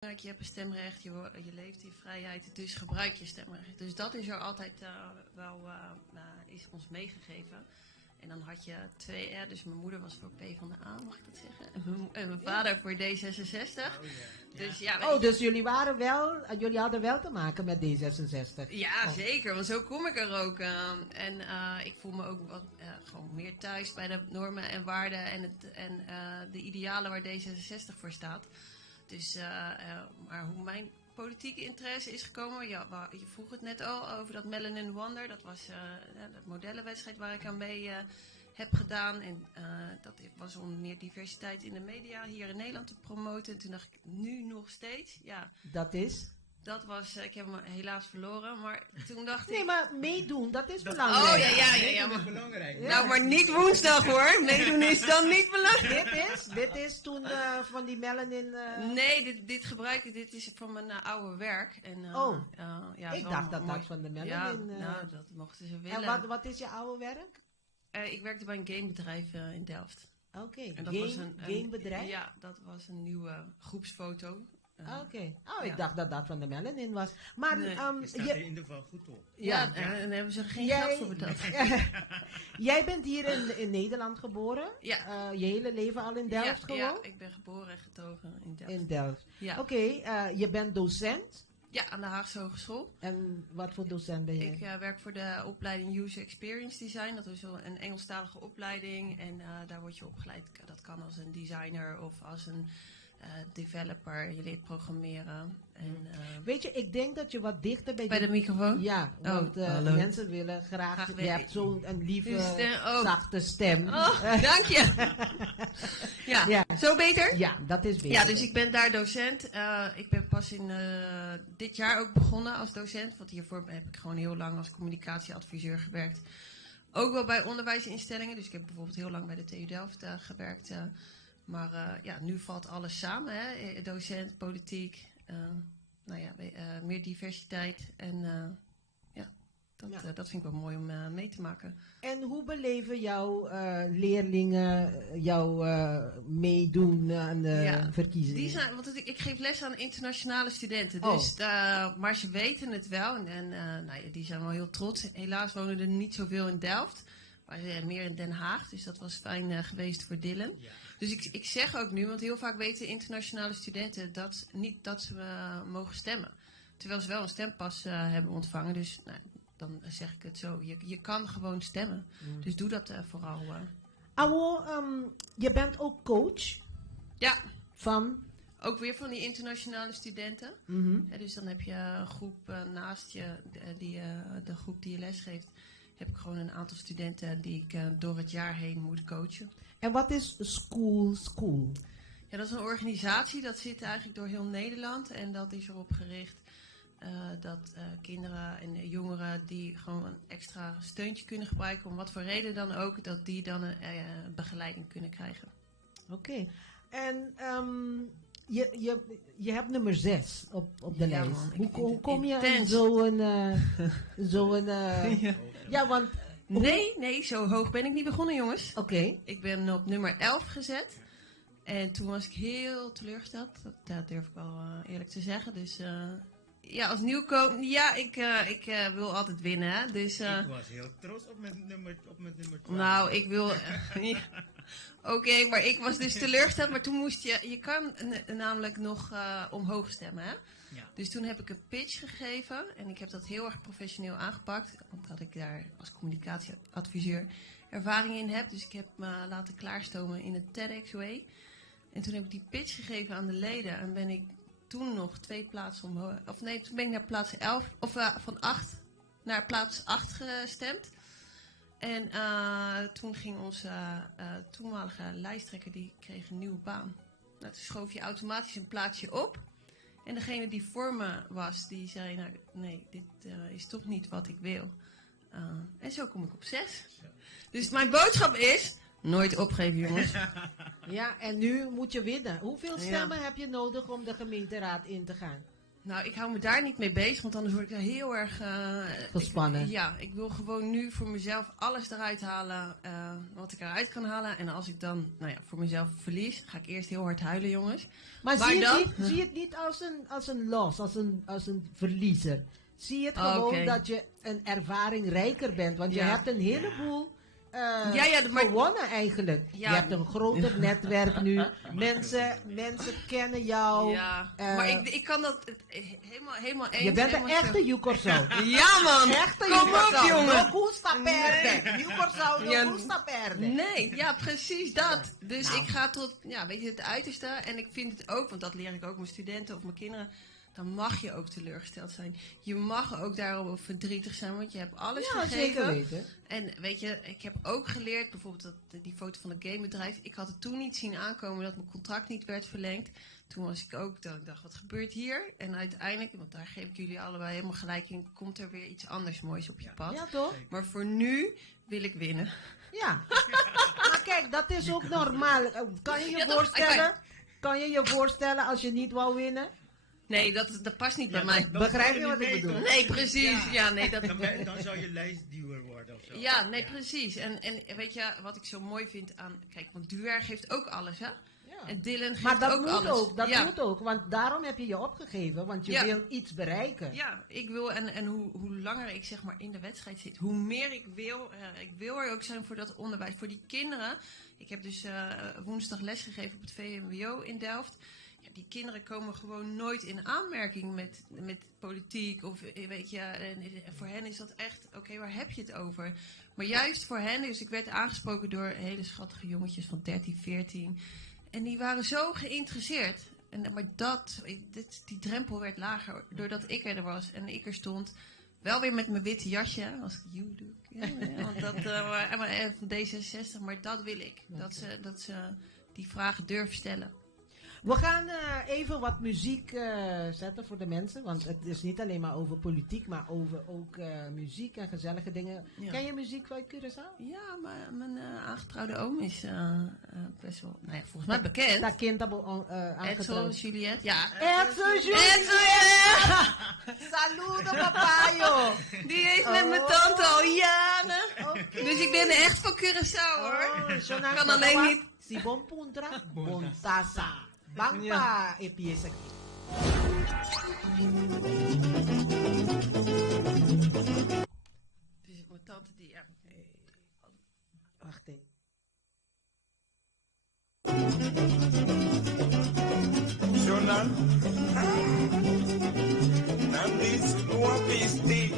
Je hebt een stemrecht, je leeft in vrijheid, dus gebruik je stemrecht. Dus dat is er altijd is ons meegegeven. En dan had je twee, dus mijn moeder was voor PvdA, mag ik dat zeggen? En mijn vader voor D66. Dus, dus jullie hadden wel te maken met D66? Ja, zeker, want zo kom ik er ook. Ik voel me ook gewoon meer thuis bij de normen en waarden en de idealen waar D66 voor staat. Dus, maar hoe mijn politieke interesse is gekomen, je vroeg het net al over dat Melanin Wonder. Dat was dat modellenwedstrijd waar ik aan mee heb gedaan. En dat was om meer diversiteit in de media hier in Nederland te promoten. En toen dacht ik, nu nog steeds, ja. Dat is? Dat was, ik heb hem helaas verloren, maar toen dacht ik... Nee, maar meedoen, dat is belangrijk. Oh, ja. Maar, belangrijk. Nou, maar niet woensdag hoor. Meedoen is dan niet belangrijk. Dit is toen van die melanin... Nee, dit is van mijn oude werk. En, ik dacht dat dat van de melanin... Ja, dat mochten ze willen. En wat is je oude werk? Ik werkte bij een gamebedrijf in Delft. Oké, gamebedrijf? Ja, dat was een nieuwe groepsfoto. Oké. Ik dacht dat dat van de melanin was. Maar je staat er in ieder geval goed op. Ja, en dan hebben ze er geen geld voor betaald. Jij bent hier in Nederland geboren? Ja. Je hele leven al in Delft gewoond? Ja, ik ben geboren en getogen in Delft. In Delft. Ja. Oké, je bent docent? Ja, aan de Haagse Hogeschool. En wat voor docent ben je? Ik werk voor de opleiding User Experience Design. Dat is een Engelstalige opleiding. En daar word je opgeleid. Dat kan als een designer of als een developer. Je leert programmeren. En, weet je, ik denk dat je wat dichter bij de microfoon? Ja, want mensen willen graag je hebt zo'n lieve, zachte stem. Oh, dank je. ja, zo beter? Ja, dat is beter. Ja, dus ik ben daar docent. Ik ben pas in dit jaar ook begonnen als docent. Want hiervoor heb ik gewoon heel lang als communicatieadviseur gewerkt. Ook wel bij onderwijsinstellingen. Dus ik heb bijvoorbeeld heel lang bij de TU Delft gewerkt. Maar nu valt alles samen. Hè? Docent, politiek, meer diversiteit. En dat vind ik wel mooi om mee te maken. En hoe beleven jouw leerlingen jouw meedoen aan de verkiezingen? Want ik geef les aan internationale studenten. Dus, maar ze weten het wel. En die zijn wel heel trots. Helaas wonen er niet zoveel in Delft. Maar meer in Den Haag. Dus dat was fijn geweest voor Dylan. Ja. Dus ik zeg ook nu, want heel vaak weten internationale studenten niet dat ze mogen stemmen. Terwijl ze wel een stempas hebben ontvangen. Dus dan zeg ik het zo. Je kan gewoon stemmen. Dus doe dat vooral. Awo, je bent ook coach? Ja. Van? Ook weer van die internationale studenten. Dus dan heb je een groep naast je, de groep die je lesgeeft. Heb ik gewoon een aantal studenten die ik door het jaar heen moet coachen. En wat is School? Ja, dat is een organisatie, dat zit eigenlijk door heel Nederland. En dat is erop gericht dat kinderen en jongeren die gewoon een extra steuntje kunnen gebruiken, om wat voor reden dan ook, dat die dan een begeleiding kunnen krijgen. Oké. En je hebt nummer 6 op de lijst. Hoe kom je aan zo'n... Ja, want... Nee, zo hoog ben ik niet begonnen, jongens. Oké. Ik ben op nummer 11 gezet. En toen was ik heel teleurgesteld. Dat durf ik wel eerlijk te zeggen. Dus als nieuwkomer... Ja, ik wil altijd winnen. Hè. Dus, ik was heel trots op mijn nummer 12. Nou, ik wil... Oké, maar ik was dus teleurgesteld. Maar toen moest je... Je kan namelijk nog omhoog stemmen, hè? Ja. Dus toen heb ik een pitch gegeven. En ik heb dat heel erg professioneel aangepakt. Omdat ik daar als communicatieadviseur ervaring in heb. Dus ik heb me laten klaarstomen in het TEDx Way. En toen heb ik die pitch gegeven aan de leden. En ben ik toen nog 2 plaatsen omhoog... Of nee, toen ben ik naar plaats 11... Of van 8 naar plaats 8 gestemd. En toen ging onze toenmalige lijsttrekker, die kreeg een nieuwe baan. Nou, toen schoof je automatisch een plaatsje op. En degene die voor me was, die zei, nou nee, dit is toch niet wat ik wil. En zo kom ik op 6. Dus mijn boodschap is, nooit opgeven, jongens. Ja, en nu moet je winnen. Hoeveel stemmen heb je nodig om de gemeenteraad in te gaan? Nou, ik hou me daar niet mee bezig, want anders word ik heel erg... gespannen. Ik wil gewoon nu voor mezelf alles eruit halen wat ik eruit kan halen. En als ik dan voor mezelf verlies, ga ik eerst heel hard huilen, jongens. Maar zie je het niet als een loss, als een verliezer. Zie het gewoon dat je een ervaring rijker bent, want je hebt een heleboel... gewonnen eigenlijk. Ja. Je hebt een groter netwerk nu. Mensen kennen jou. Ja, maar ik kan dat helemaal eens. Je bent een echte Jucorso. Ja man, echte kom op jongen. No gusta perde. Jucorso, no gusta perde. Nee, ja precies dat. Dus ik ga tot het uiterste. En ik vind het ook, want dat leer ik ook mijn studenten of mijn kinderen. Dan mag je ook teleurgesteld zijn. Je mag ook daarom verdrietig zijn, want je hebt alles gegeven. Zeker weten. En weet je, ik heb ook geleerd, bijvoorbeeld die foto van het gamebedrijf. Ik had het toen niet zien aankomen dat mijn contract niet werd verlengd. Toen was ik ook, ik dacht, wat gebeurt hier? En uiteindelijk, want daar geef ik jullie allebei helemaal gelijk in, komt er weer iets anders moois op je pad. Ja, toch? Maar voor nu wil ik winnen. Ja. Maar kijk, dat is ook normaal. Kan je je voorstellen? Kan je je voorstellen als je niet wou winnen? Nee, dat past niet bij mij. Begrijp je wat ik bedoel? Nee, precies. Dan zou je lijstduwer worden of zo. Ja, nee, precies. En weet je, wat ik zo mooi vind aan... Kijk, want Duer geeft ook alles, hè? Ja. En Dylan geeft ook alles. Dat moet ook, want daarom heb je je opgegeven. Want je wil iets bereiken. Ja, ik wil, en hoe langer ik zeg maar in de wedstrijd zit, hoe meer ik wil. Ik wil er ook zijn voor dat onderwijs, voor die kinderen. Ik heb dus woensdag lesgegeven op het VMBO in Delft. Ja, die kinderen komen gewoon nooit in aanmerking met politiek. Of weet je, en voor hen is dat echt, oké, waar heb je het over? Maar juist voor hen, dus ik werd aangesproken door hele schattige jongetjes van 13, 14. En die waren zo geïnteresseerd. Maar die drempel werd lager doordat ik er was en ik er stond. Wel weer met mijn witte jasje, als ik you doe. Ja, want dat van D66, maar dat wil ik. Dat ze die vragen durven stellen. We gaan even wat muziek zetten voor de mensen. Want het is niet alleen maar over politiek, maar over ook muziek en gezellige dingen. Ja. Ken je muziek uit Curaçao? Ja, maar mijn aangetrouwde oom is best wel, volgens mij bekend. Dat kind aangetrouwd. Edson, Juliette. Ja. Edson, Juliette! Saludo, papayo! Die heeft met mijn tante al jaren. Okay. Dus ik ben echt van Curaçao, hoor. Kan alleen niet. Si bon puntra, bon tasa. Bangpa empieza aquí. Dus mijn tante die, wacht even. Jonan, Nandi Sunua Pisti.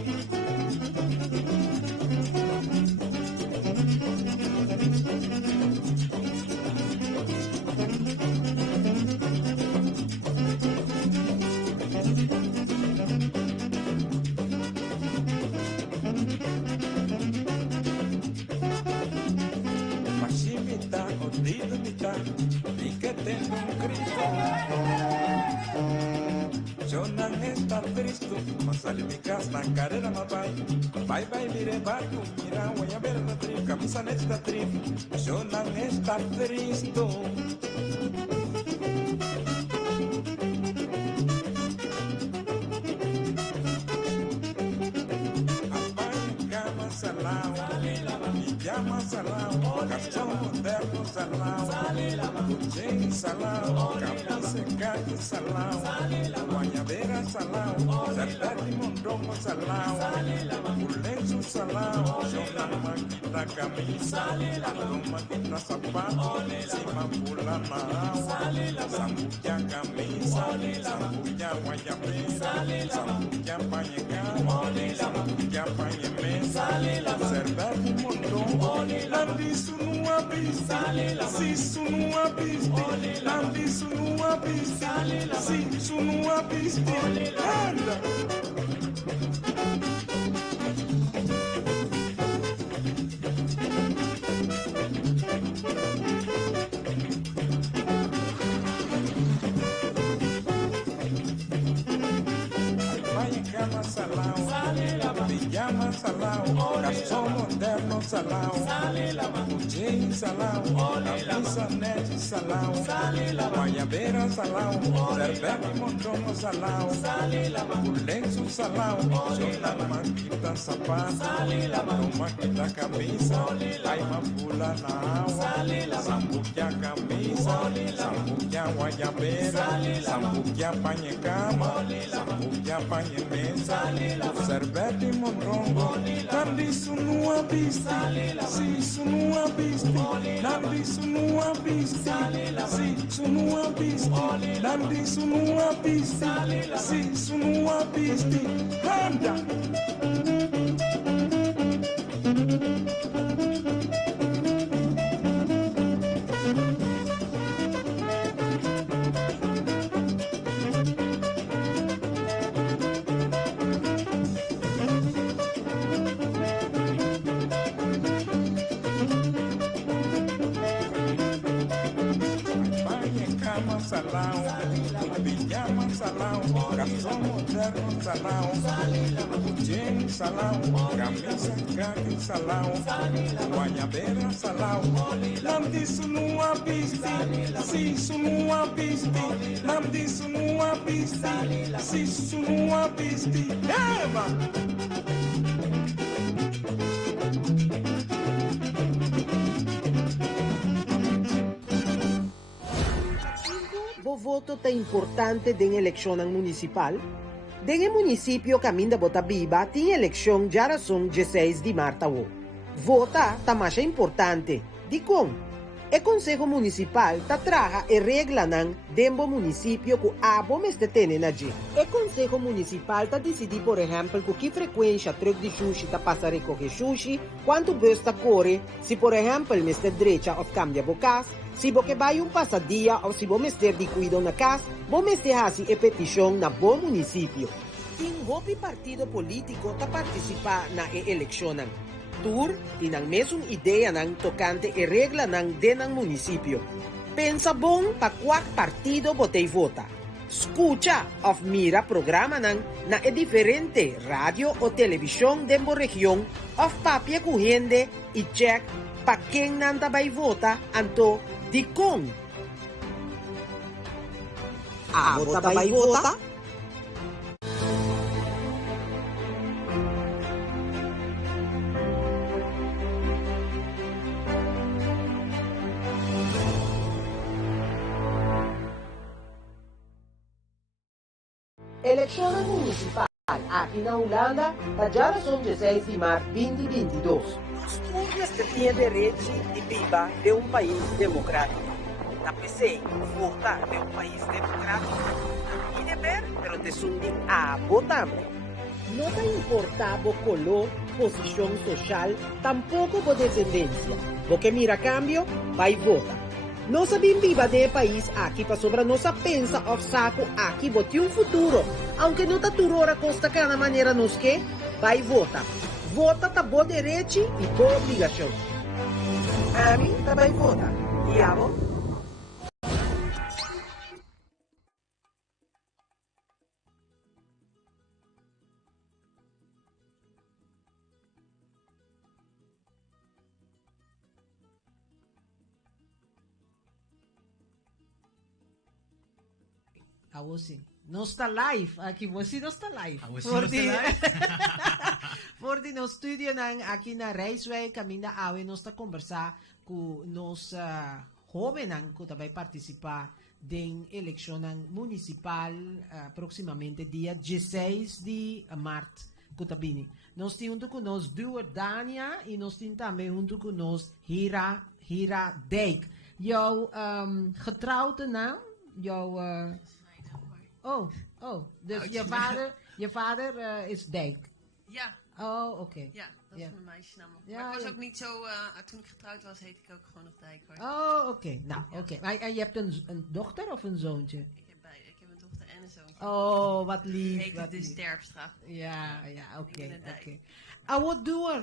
Jonan está triste, mas ali me casa na carreira na pai. Vai, mire barco, mira, voy a ver na trip, camisa nesta trip. Jonan está triste. Pijama salão, calção moderno salão, jeans salão, camisa caqui salão, guanhabeira salão, sardete mondongo salão, pulenço salão, joga maquita camisa, arruma maquita sapato, cima pula marão, sambuja camisa, sambuja guanhabeira, sambuja panhecão, sambuja panhemesa, sardete mondongo. Nandi sunua pista, si sunua pista, nandi sunua pista, si sunua pista, anda. Vai cama salão, pijama salao, garçom moderno salao, pudim salao, camisa net salao, guaiabeira salao, cerveja mondongo salao, lenço salao, jola maquita sapato, maquita camisa, ai mapula na água, sambuquia camisa, sambuquia guaiabeira, sambuquia panhecama, sambuquia panhemesa, servete e mondongo, nandiço nua viste, se isso nua viste, nandiço nua viste, se isso nua viste, nandiço nua viste, se isso nua viste, anda! Salão, pijama salão, garçom moderno salão, pudim salão, camisa caqui salão, guaiabeira salão, não disso numa piste, se isso numa piste, não disso numa piste, se isso numa piste, O voto é importante na eleição municipal. No município Caminda Botabiba tem eleição já são 16 de março. Vota é mais importante. De como? O Conselho Municipal traga e regla dentro do município que abo meste tenen allí. O Conselho Municipal decide, por exemplo, com que frequência truck de sushi passa a recolher sushi, quanto bus corre, se por exemplo meste direita ou cambia bocas, se você vai passadia ou se você mester de cuido na casa, você meste hasi e petição na bom município. Tem hopi partido político participar na eleição. Tur tem a mesma ideia tocante e regla de município. Pensa bom para qual partido você vota. Escucha ou mira programa na diferente rádio ou televisão de uma região ou papia corrente e check para quem não vai votar anto de com. A vota vai votar? Eleições municipais aqui na Holanda já são 16 de março de 2022. Os têm direito de viver de um país democrático. Na PC, votar de um país democrático e dever, pero te sundi a votar. Não importa o color, posição social, tampouco a descendência. Porque mira cambio, vai votar. Nossa bem viva de país aqui para sobra nossa pensa of saco aqui bote um futuro. Aunque não tá turora costa cada maneira nos que vai votar. Vota tá boa direito e boa obrigação. A mim tá vai votar. E a vos? Sim. Não está live aqui, você não está live. Voor die no studio aqui na Reisweg, Caminda Awe, nós está conversar com nos jovens que também participar da eleição municipal proximamente dia 16 de março. Nós temos junto com nós Dania e nós temos também junto com nós Hira Dijk. Jouw getrouwde naam? Jouw dus je vader is Dijk? Ja. Oh, oké. Ja, dat is mijn meisjesnaam. Ja, maar ik was ook niet zo, toen ik getrouwd was, heet ik ook gewoon nog Dijk hoor. Oh, oké. Nou, oké. En je hebt een dochter of een zoontje? Ik heb beide. Ik heb een dochter en een zoontje. Oh, wat lief. Heet het dus Terpstra. Ja, oké. Wat doen we?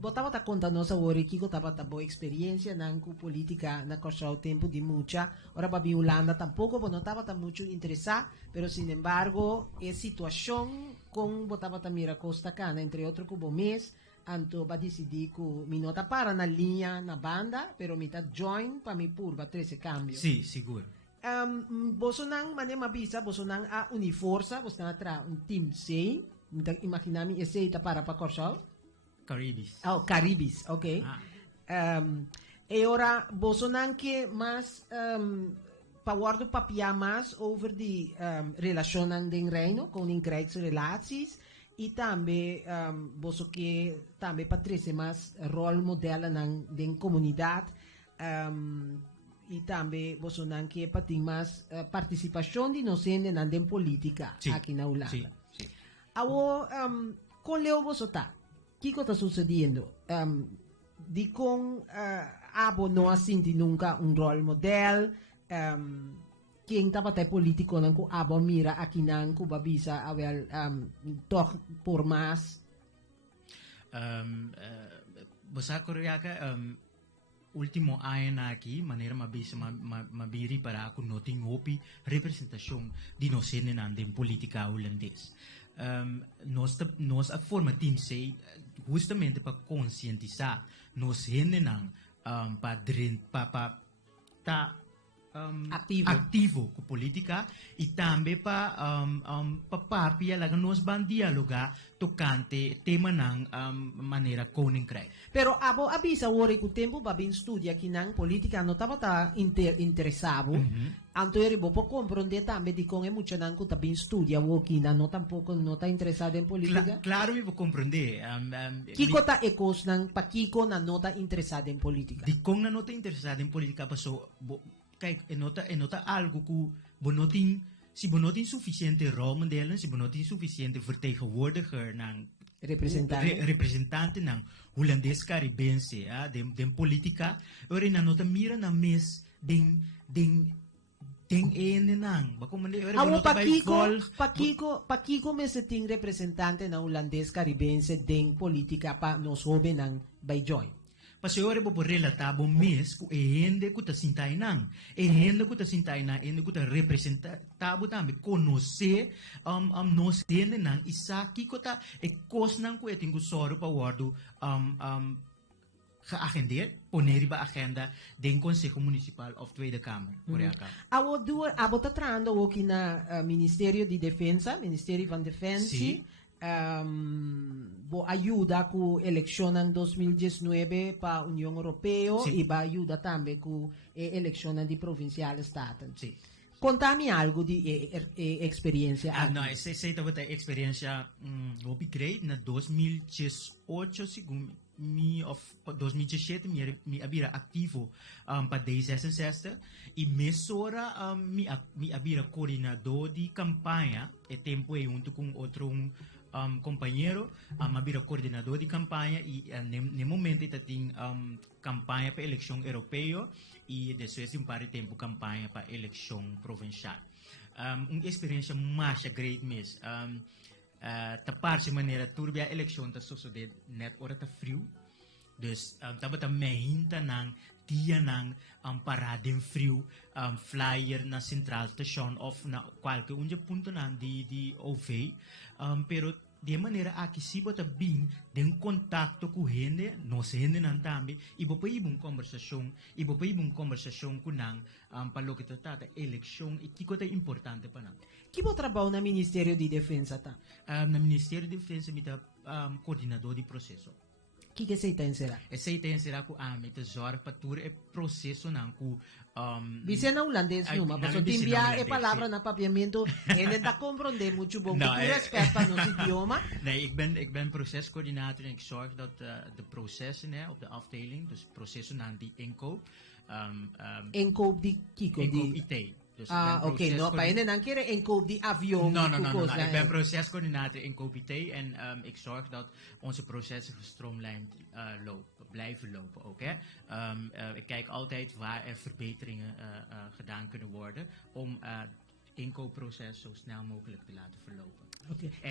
botava conta nossa hora que tava ta boa experiência na política na costa o tempo de mucha. Ora babi Holanda tampoco, não tava ta muito interessado, pero sin embargo, a situação com botava ta mira Costa Cana, entre outros cubo mês, anto ba decidi que mi nota para na linha na banda, pero mi ta join pa mi purba 13 cambio. Sì, sicuro. Bosonang mane mabisa, bosonang a uniforsa, bosonang tra un team sei, imaginami esse ita para Corsal. Caribis. Oh, Caribis, ok. E ora bosonang que mais pawardo papia mais over die relationen den reino com in krijgsrelaties e também boso que também patrice mais rol modelo nan den comunidade e também você não quer para ter mais participação de nós na política aqui na Holanda. Sim, sim. Com Leo você tá, o que está sucedendo? De com abo não assente nunca role model, quem estava até político não com abo mira aqui não com babisa awel toch por mais. Você coreaca último ano aqui, maneira mabiri para ako noting hopi representação de nós na política holandês. Nós a forma tem sei justamente para conscientizar nós para ativo com política e também para papia lá nós van dialogar tocante tema ng maneira koning kray. Pero abo abisa wori ku tempo babin studia kinang politika no tava interessado. Anto eri bo po comprende tambe di con mucho nan ku tabin studia wo kina no tampoco no ta interesado en politica. Claro mi po comprende. Kiko ta ekos nang pakiko na nota interesado en politica. Di kong na nota interesado en politica paso kijk, nota algo que bonotin, si bonotin suficiente rolmodellen, si bonotin suficiente vertegenwoordiger ng representante ng Hollandes Caribense, den politica, ori na nota mira na mes den ene nang, bako mali ori bonota pakiko mes ting representante ng Hollandes Caribense den politica pa nos hobe ng by join. Kasi ore po relatabo mes ku ehende ku tasintay nang ende ku ta representabo tambe conhecer nos dene nang isa kiko ta ekos nang ku eting ku soro pa wardo geagendeerd poneri ba agenda den Consejo Municipal of Tweede Kamer Koreaka. Abo ta trando ook na Ministerio de Defensa, Ministerio van Defensie. Bo ayuda ku eleksyon ng 2019 pa Unión Europeo e ba ayuda tambe ku eleksyon ng di provinciale staten. Sì. Contami algo di esperienza. No, sei tava ta experiência hopi great na 2018 segundo mi of 2017 mi abira ativo pa D66 e mesora mi abira coordenador de campanha e tempo junto com outro companheiro abira coordenador de campanha e no momento está tem campanha para eleição europeia e depois par de tempo campanha para eleição provincial. Uma experiência mais great mesmo. Tapar se maneira turbia a eleição tá suceder net hora tá frio. Dus taba ta mehinta ng dia ng parading frio flyer na central station of na qualquer unja punto nan di OV pero de maneira aqui se bota bem den contato com gente nós gente nan tambe ibo pa ibong conversação com nang palo que trata election e que coisa importante para nang. Que bo trabalho na Ministério de Defensa tá? Na Ministério de Defensa mita coordenador de processo. Que você tem será? Essa tem será que mita zorg para tur é processo nang ku Bisa na holandês numa, mas tem via palavra na papiamento en da compreender muito bom. No, respeito para nosso idioma. Nee, ik ben procescoördinator en ik zorg dat de processen op de afdeling, dus processen aan die inkoop. Inkoop die kiko inkoop IT. Dus oké, no, pa ene nan kere inkoop die avion. No. Ik ben procescoördinator inkoop IT en ik zorg dat onze processen gestroomlijnd blijven lopen ook. Hè. Ik kijk altijd waar er verbeteringen gedaan kunnen worden om inkoopproces zo snel mogelijk te laten verlopen. Okay. En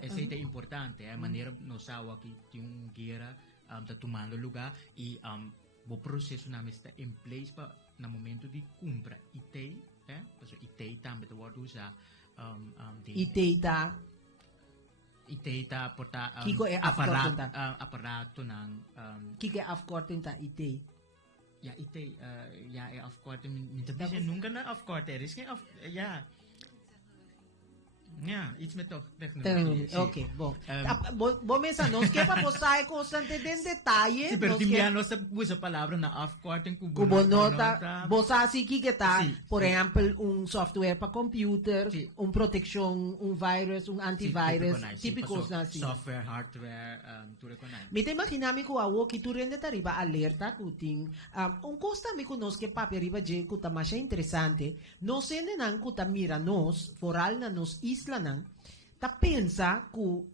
is het importante, wanneer no sawa ki yung gira dat tumando lugar e o processo na mesta in place pa na momento di compra itei, so itei também te wordt usa itei porta apparato ng kiko afkorting ta itei. Ja, itei afkorting niet te bieden nunca na afkorting. Er is geen ja, iets met technologie. Ok, bom. Bom mensa, nós que para posar constante den detalhe. Sí, pero timia no se usa palabra na afkorting kubo nota. Bosa assim que tá, por exemplo, software para computer, proteção, virus, antivirus, típicos assim. Software, hardware, tu reconhece. Me te imaginar que o que tu rende tariba alerta kuting. Costa me conosco que papi riba je kuta mais interessante. Nós sendo nan kuta mira nós, foral na nos isla nang, ta pensa ku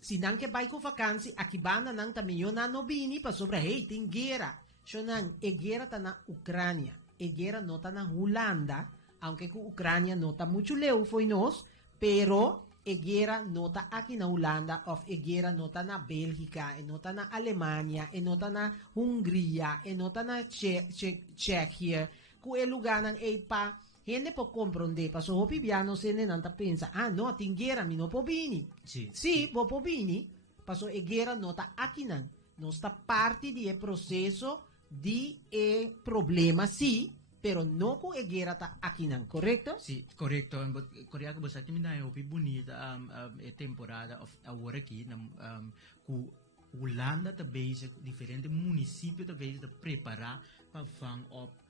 sinang ke bay ko vakansi akibana nang tamiyo na nobini pa sobra hey ting gera. So nang gera ta na Ucrania, gera nota na Holanda, aunque ku Ucrania nota mucho leu foi nos, pero gera nota aqui na Holanda of gera nota na Bélgica, nota na Alemanha, nota na Hungria, nota na Czechia, ku lugar nang pa gente può comprendere, perché o piano se ne nanta pensa, no, tinghera mi no pobini. Sì, può pobini, perché e gera nota akinan. Non sta parte di processo di problema, sì, però non con e gera ta akinan, corretto? Sì, corretto. Korea ko basta timi na opi bonita temporada of awora ki na ku Holanda te bezig differente municipio te bezig te prepara pa vang op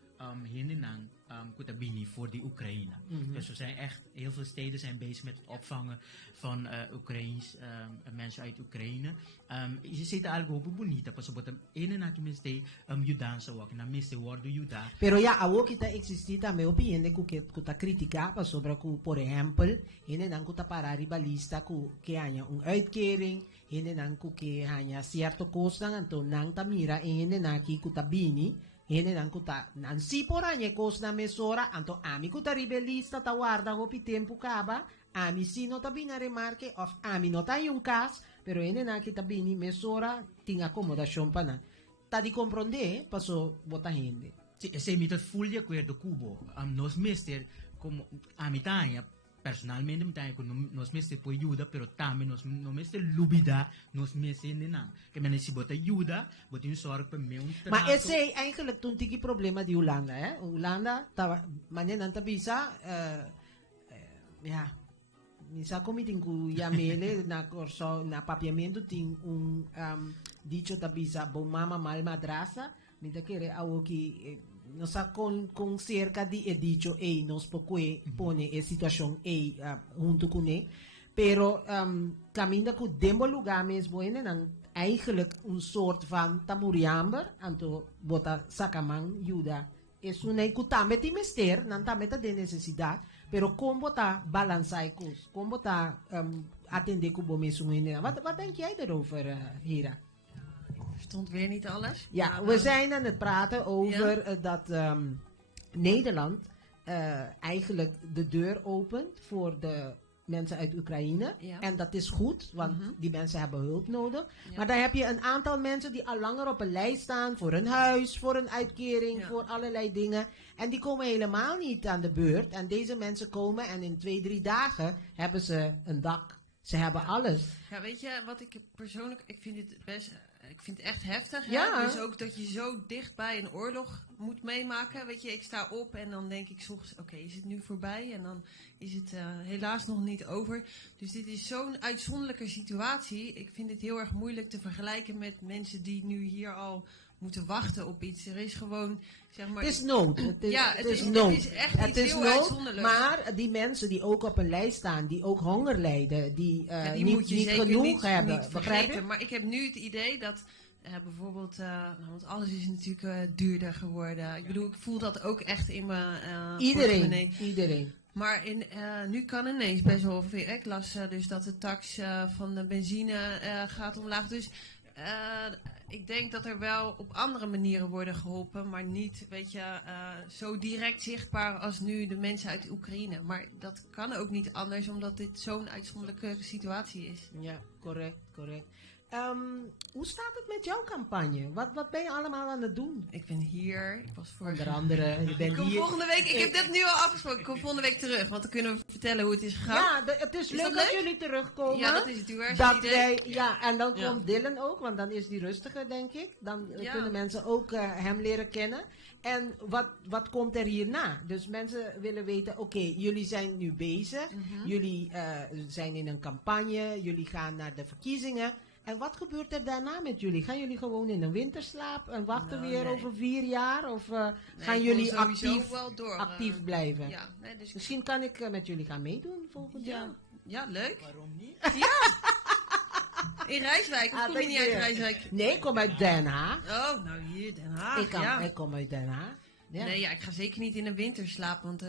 hinderlang kutabini voor de Oekraïne. Dus er zijn echt heel veel steden zijn bezig met het opvangen van Oekraïns mensen uit Oekraïne. Je ziet algo bonita, pas op het ene na kimiste Judaanse wak na miste worden Juda. Pero ja, awo kita existita me opiende kuta critica pas sobre ku por ejemplo, ene nang kuta para ribalista ku que haya uitkering, ene nang ku que haya cierto costa anto nang tamira ene na ki kutabini. Ene nan kuta nan si poranye kos na mesora anto ami kuta ribelista ta guarda hopi tempo kaba ami si nota bina remarque of ami nota yung kas pero ene na kita bini mesora ting accomodación pana ta di comprende paso bota gente. Sì, e se mi tot full di acuerdo cubo nos mister como amitanya personalmente nos mister poi aiuta però también nos mister lubida nos mister nena che me ne si bota aiuta bota un sorg per me un trato. Maar esse eigenlijk toen tiki problema di Holanda Holanda tava manya nanta bisa mi sa come tingu yamele na corso na papiamento ting dicho tabisa bo mama mal madrasa mi da kere awoki no sa con cerca di dicho nos poque pone situación junto con pero camina ku dembo lugar mes buene nan eigenlijk een soort van tamuriamber anto bota sakamang juda es una ikutame ti mester nan tameta de necesidad pero como ta balansai kus como ta atende ku bo mesungene wat denk jij daarover Hira? Stond weer niet alles. Ja, we zijn aan het praten over dat Nederland eigenlijk de deur opent voor de mensen uit Oekraïne. Ja. En dat is goed, want die mensen hebben hulp nodig. Ja. Maar dan heb je een aantal mensen die al langer op een lijst staan voor een huis, voor een uitkering, voor allerlei dingen. En die komen helemaal niet aan de beurt. En deze mensen komen en in 2-3 dagen hebben ze een dak. Ze hebben alles. Ja, weet je wat ik persoonlijk, ik vind het best, ik vind het echt heftig. Ja. Dus ook dat je zo dichtbij een oorlog moet meemaken. Weet je, ik sta op en dan denk ik soms, oké, is het nu voorbij? En dan is het helaas nog niet over. Dus dit is zo'n uitzonderlijke situatie. Ik vind het heel erg moeilijk te vergelijken met mensen die nu hier al moeten wachten op iets. Er is gewoon, zeg maar... Het is nood. Het is echt iets heel uitzonderlijks. Maar die mensen die ook op een lijst staan, die ook honger lijden, die niet genoeg hebben. Begrijp je? Maar ik heb nu het idee dat bijvoorbeeld, want alles is natuurlijk duurder geworden. Ik bedoel, ik voel dat ook echt in mijn Iedereen. Maar nu kan ineens best wel veel. Ik las dus dat de tax van de benzine gaat omlaag. Dus ik denk dat er wel op andere manieren worden geholpen, maar niet, weet je, zo direct zichtbaar als nu de mensen uit Oekraïne. Maar dat kan ook niet anders, omdat dit zo'n uitzonderlijke situatie is. Ja, correct. Hoe staat het met jouw campagne? Wat ben je allemaal aan het doen? Ik ben hier. Ik was voor... Onder andere, je bent hier. Volgende week, ik heb dit nu al afgesproken. Ik kom volgende week terug, want dan kunnen we vertellen hoe het is gegaan. Ja, het is leuk dat jullie terugkomen. Ja, dat is het idee. Ja, en dan komt Dylan ook, want dan is die rustiger, denk ik. Dan kunnen mensen ook hem leren kennen. En wat komt er hierna? Dus mensen willen weten, oké, jullie zijn nu bezig. Jullie zijn in een campagne. Jullie gaan naar de verkiezingen. En wat gebeurt er daarna met jullie? Gaan jullie gewoon in een winterslaap en wachten weer over 4 jaar? Of gaan jullie actief blijven? Ja, dus misschien kan ik met jullie gaan meedoen volgend jaar. Ja, leuk. Waarom niet? Ja! In Rijswijk, of kom je niet uit Rijswijk? Nee, ik kom uit Den Haag. Oh, nou hier, Den Haag. Ik kom uit Den Haag. Ja. Nee, ik ga zeker niet in een winterslaap, want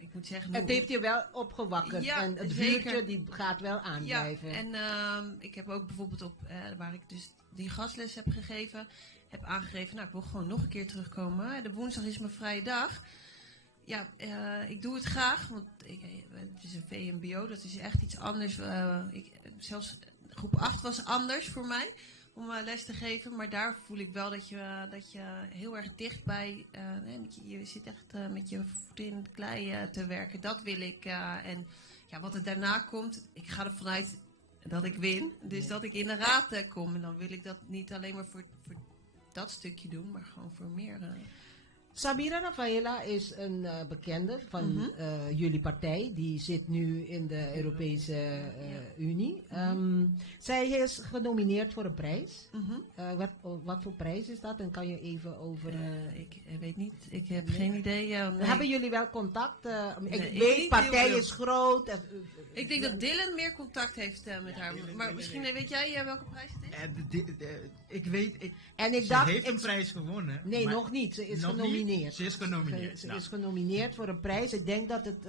ik moet zeggen... Het heeft je wel opgewakkerd en het vuurtje die gaat wel aanblijven. Ja, en ik heb ook bijvoorbeeld waar ik dus die gastles heb gegeven, heb aangegeven, nou ik wil gewoon nog een keer terugkomen. De woensdag is mijn vrije dag. Ja, ik doe het graag, want het is een VMBO, dat is echt iets anders. Zelfs groep 8 was anders voor mij. Om les te geven, maar daar voel ik wel dat je heel erg dichtbij, je zit echt met je voeten in het klei te werken. Dat wil ik. En ja, wat er daarna komt, ik ga ervan uit dat ik win. Dus dat ik in de raad kom. En dan wil ik dat niet alleen maar voor dat stukje doen, maar gewoon voor meer. Samira Rafaela is een bekende van jullie partij. Die zit nu in de Europese Unie. Zij is genomineerd voor een prijs. Wat voor prijs is dat? En kan je even over... ik weet niet. Ik heb geen idee. Nee. Hebben jullie wel contact? Ik weet, de partij is groot. Ik denk dat Dylan meer contact heeft met haar. Maar misschien weet jij welke prijs het is? Ik weet... Ze heeft een prijs gewonnen. Nee, nog niet. Ze is genomineerd. Ze is genomineerd. Ze is genomineerd voor een prijs. Ik denk dat het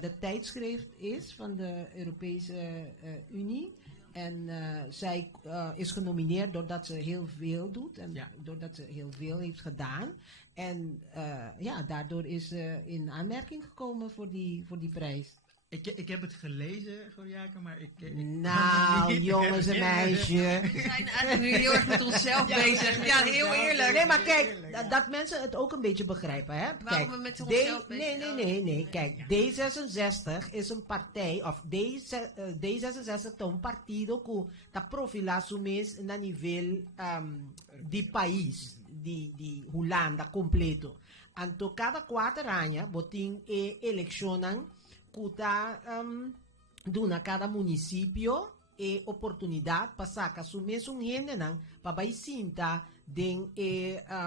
de tijdschrift is van de Europese Unie. En zij is genomineerd doordat ze heel veel doet. En doordat ze heel veel heeft gedaan. En daardoor is ze in aanmerking gekomen voor die prijs. Ik heb het gelezen, Goriaka, maar nou, jongens en meisjes. We zijn eigenlijk nu heel erg met onszelf bezig. Ja, heel eerlijk. Nee, maar kijk, dat mensen het ook een beetje begrijpen, hè. Waarom we met onszelf bezig zijn? Nee. Kijk, D66 is een partij, of D66 is een partido que ta profila sumes na nivel di país, di Holanda completo. Anto cada 4 años, botín eleccionan kuta duna cada municipio oportunidad para sacar su mesmo gente para sinta den